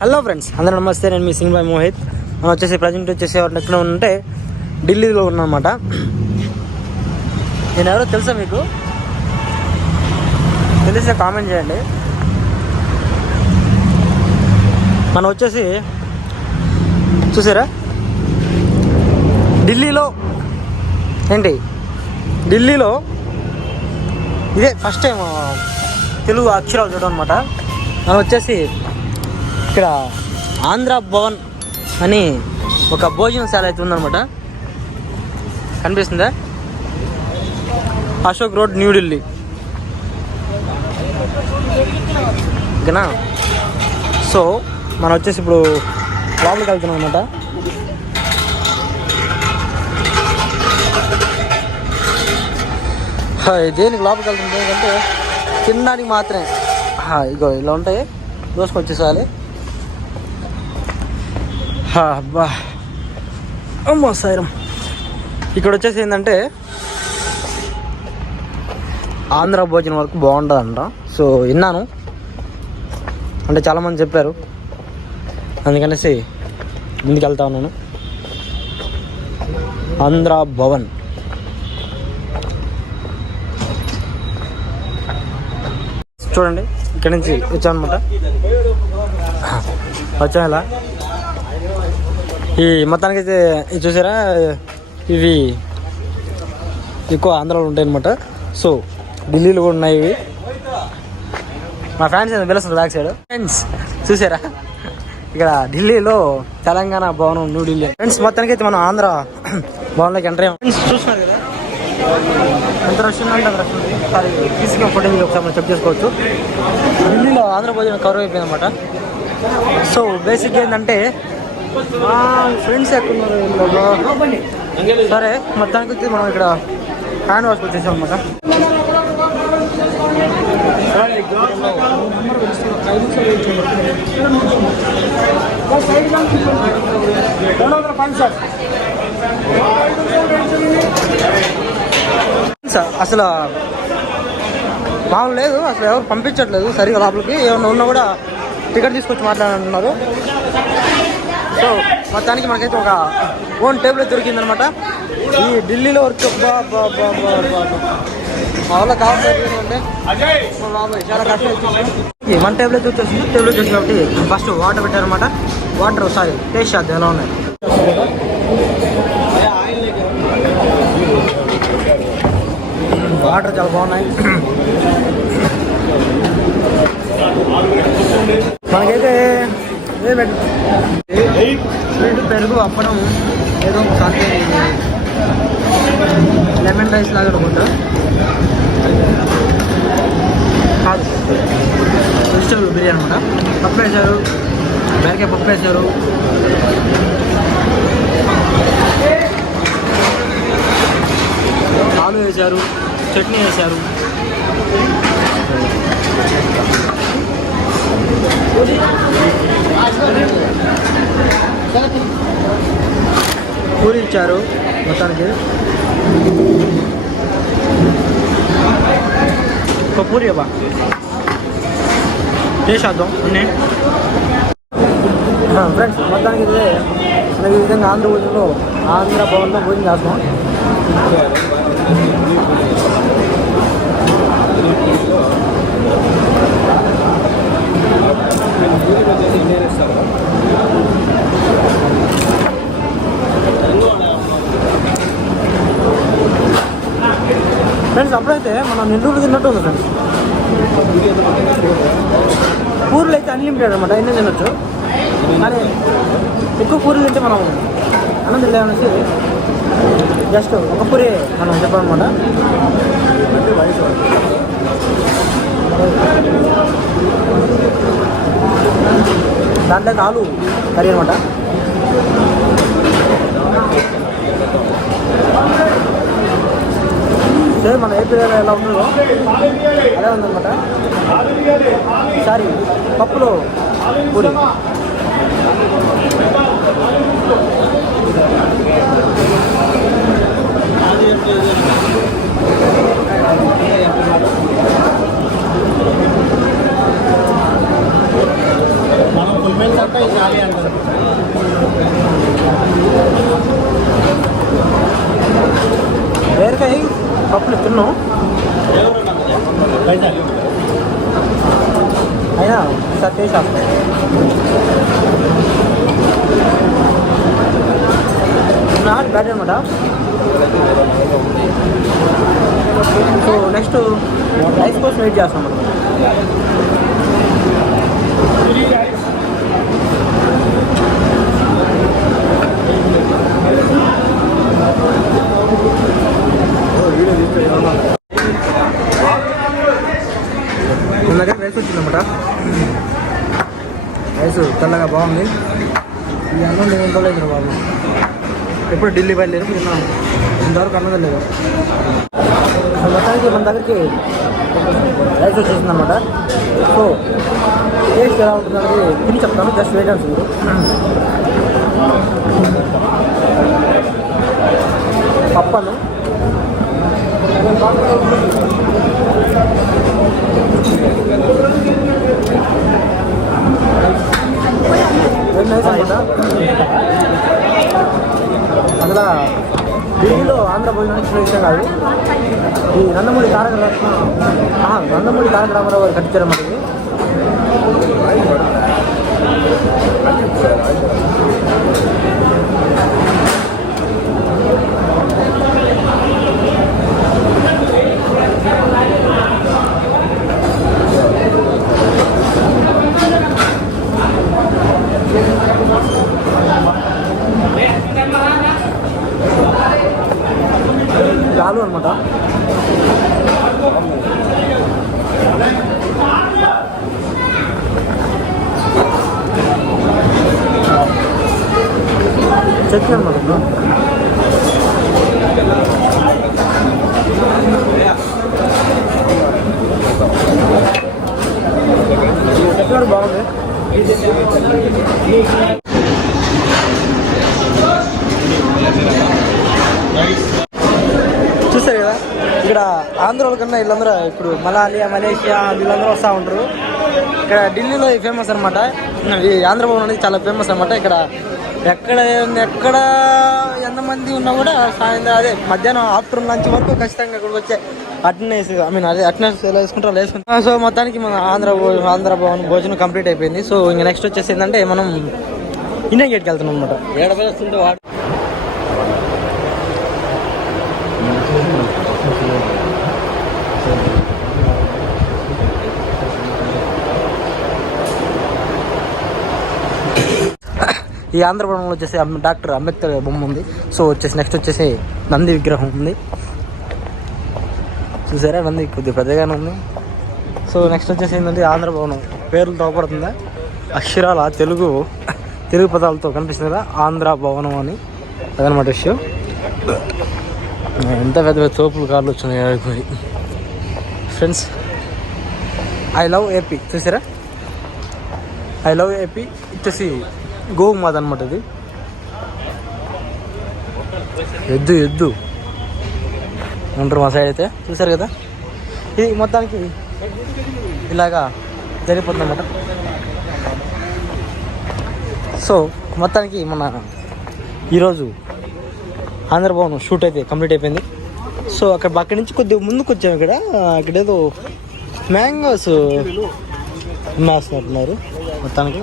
Hello friends అందరూ నమస్తే నేను మీ సింగ్ బాయ్ మోహిత్. మనం వచ్చేసి ప్రజెంట్ వచ్చేసి ఎవరు ఎక్కడ ఉంటే ఢిల్లీలో ఉన్నమాట నేను ఎవరో తెలుసా మీకు? తెలిస్తే కామెంట్ చేయండి. మనం వచ్చేసి చూసారా? ఢిల్లీలో ఏంటి? ఢిల్లీలో ఇదే ఫస్ట్ టైం తెలుగు అక్షరాలు చూడడం అనమాట మనం వచ్చేసి ఇక్కడ ఆంధ్ర భవన్ అని ఒక భోజనశాల అయితే ఉందనమాట కనిపిస్తుందా? అశోక్ రోడ్ న్యూఢిల్లీ ఓకేనా? సో మనం వచ్చేసి ఇప్పుడు లోపలికి వెళ్తున్నాం అనమాట దేనికి లోపలికి వెళ్తుంది ఎందుకంటే తినడానికి మాత్రమే. ఇగో ఇలా ఉంటాయి. దోసుకొచ్చేసాలి వచ్చేసాలి అబ్బా అమ్మో సైరం. ఇక్కడ వచ్చేసి ఏంటంటే ఆంధ్ర భోజనం వరకు బాగుంటుందంట. సో విన్నాను. అంటే చాలామంది చెప్పారు. అందుకనేసి ముందుకు వెళ్తా ఉన్నాను. ఆంధ్ర భవన్. చూడండి ఇక్కడ నుంచి వచ్చాను అనమాట వచ్చాం ఇలా ఈ మొత్తానికి అయితే ఇది చూసారా? ఇవి ఎక్కువ ఆంధ్రాలో ఉంటాయి అనమాట సో ఢిల్లీలో కూడా ఉన్నాయి ఇవి. మా ఫ్రెండ్స్ పిలుస్తుంది బ్యాక్ సైడ్. ఫ్రెండ్స్ చూసారా? ఇక్కడ ఢిల్లీలో తెలంగాణ భవనం న్యూ ఢిల్లీ. ఫ్రెండ్స్ మొత్తానికి అయితే మనం ఆంధ్ర భవన్లోకి ఎంటర్ అయ్యాం. ఫ్రెండ్స్ చూస్తున్నారు కదా? ఎంత రష్ ఉందంటే అంత రష్ ఉంది. ఒకసారి తీసుకున్న ఫోటో ఒకసారి మనం చెక్ చేసుకోవచ్చు. ఢిల్లీలో ఆంధ్ర భోజనం కవర్ అయిపోయింది అనమాట సో బేసిక్ ఏంటంటే ఫ్రెండ్స్ ఎక్కడున్నారు వీళ్ళు? సరే మొత్తానికి వచ్చి మనం ఇక్కడ హ్యాండ్ వాష్ వచ్చేసాం అనమాట అసలు మామూలు లేదు అసలు ఎవరు పంపించట్లేదు. సరిగా లోపలికి. ఏమన్నా ఉన్నా కూడా టికెట్ తీసుకొచ్చి మాట్లాడాలంటున్నారు సో మొత్తానికి మనకైతే ఒక ఓన్ టేబుల్ దొరికిందనమాట. ఈ ఢిల్లీలో వర్క్ బా వల్ల చాలా కష్టం వన్ టేబుల్ అయితే వచ్చేసింది టేబుల్ వచ్చేసి కాబట్టి ఫస్ట్ వాటర్ పెట్టారనమాట. వాటర్ సారీ టేస్ట్ అది ఎలా ఉన్నాయి? వాటర్ చాలా బాగున్నాయి. మనకైతే ఏం స్వీట్ పెరుగు అప్పడం ఏదో సంథింగ్ లెమన్ రైస్ లాగా అనుకుంటా. కాదు. వెజిటబుల్ బిర్యానీ అనమాట. పప్పు వేశారు బెరకాయ పప్పు వేశారు ఆలు వేశారు చట్నీ వేశారు. పూరి ఇచ్చారు మొత్తానికి. ఒక పూరి అబ్బా చేసేద్దాం అన్నీ. ఫ్రెండ్స్ మొత్తానికి ఇదే. మనకి ఈ విధంగా ఆంధ్ర భోజనంలో ఆంధ్ర భవన్లో భోజనం చేస్తాం ఫ్రెండ్స్ అప్పుడైతే తిన్నట్టు ఉంది ఫ్రెండ్స్. పూరీలు అయితే అన్లిమిటెడ్ అనమాట అయినా తినొచ్చు. కానీ ఎక్కువ పూరీలు తింటే మనం అన్నం తినలేమనేసి జస్ట్ ఒక పూరి మనం చెప్పాలన్నమాట. దాంట్లో ఆలు కర్రీ అనమాట సేమ్ మన ఏపీలో ఎలా ఉంటుందో అదే ఉందన్నమాట. సారీ పప్పులో పూరి మనం ఫుల్ మీల్స్ అంటే వేరకాయ పప్పులు తిన్నాం అయినా సార్ టేస్ట్ నాట్ బ్యాడ్ అనమాట సో నెక్స్ట్ రైస్ కోసం వెయిట్ చేస్తాం మనం మన దగ్గర రైస్ వచ్చిందన్నమాట. రైస్ తెల్లగా బాగుంది. ఈ అన్నం నేను ఉండలేదు బాబు. ఎప్పుడు ఢిల్లీ బయలుదేరి? తిన్నాను ఇంతవరకు అన్నది లేదు మొత్తానికి మన దగ్గరికి రైస్ వచ్చేసిందన్నమాట. సో టేస్ట్ ఎలా ఉంటుందనేది తిని చెప్తాను. జస్ట్ వెయిట్ అండ్ మీరు పప్పను వెరీ ఢిల్లీలో ఆంధ్ర భోజనం విషయం కాదు. ఈ నందమూరి తారక రత్న నందమూరి తారక రామారావు గారు కట్టించారు మనకి చాలు అనమాట చట్నీ అనమాట బాగుంది? చూసారు కదా ఇక్కడ ఆంధ్రోల కన్నా వీళ్ళందరూ ఇప్పుడు మలాలియా మలేషియా వీళ్ళందరూ వస్తూ ఉంటారు. ఇక్కడ ఢిల్లీలో ఫేమస్ అనమాట ఈ ఆంధ్రభవన్ అనేది చాలా ఫేమస్ అనమాట ఇక్కడ ఎక్కడ ఎక్కడ ఎంతమంది ఉన్నా కూడా సాయంత్రం అదే మధ్యాహ్నం ఆఫ్టర్నూన్ లంచ్ వరకు ఖచ్చితంగా ఇక్కడికి వచ్చే అటెండెన్స్ ఐ మీన్ అదే అటెండెన్స్ ఎలా వేసుకుంటారో అలా వేసుకుంటాం సో మొత్తానికి మన ఆంధ్ర ఆంధ్ర భవన్ భోజనం కంప్లీట్ అయిపోయింది సో ఇంక నెక్స్ట్ వచ్చేసి ఏంటంటే మనం ఇండియా గేట్కి వెళ్తున్నాం అనమాట ఏడపేస్తుంటే వాడు ఈ ఆంధ్రప్రదేశ్లో వచ్చేసి డాక్టర్ అంబేద్కర్ బొమ్మ ఉంది. సో వచ్చేసి నెక్స్ట్ వచ్చేసి నంది విగ్రహం ఉంది. చూసారా? నంది కొద్దిగా పెద్దగానే ఉంది. సో నెక్స్ట్ వచ్చేసి ఏంటంటే ఆంధ్ర భవనం. తోపడుతుందా అక్షరాల తెలుగు తెలుగు పదాలతో కనిపిస్తుంది? కదా ఆంధ్ర భవనం అని. అదనమాట విషయం. ఎంత పెద్ద పెద్ద తోపులు కార్లు వచ్చినాయి ఫ్రెండ్స్ ఐ లవ్ ఏపీ చూసారా? ఐ లవ్ ఏపీ వచ్చేసి గోమాత అనమాట ఇది ఎద్దు ఎద్దు. ఉంటారు మా సైడ్ అయితే. చూసారు కదా? ఇది మొత్తానికి ఇలాగా జరిగిపోతుంది అనమాట సో మొత్తానికి మన ఈరోజు ఆంధ్రభవన్ షూట్ అయితే కంప్లీట్ అయిపోయింది. సో అక్కడ అక్కడి నుంచి కొద్దిగా ముందుకు వచ్చాము ఇక్కడ. ఇక్కడ ఏదో మ్యాంగోస్ ఉన్నాస్తున్నారు మొత్తానికి.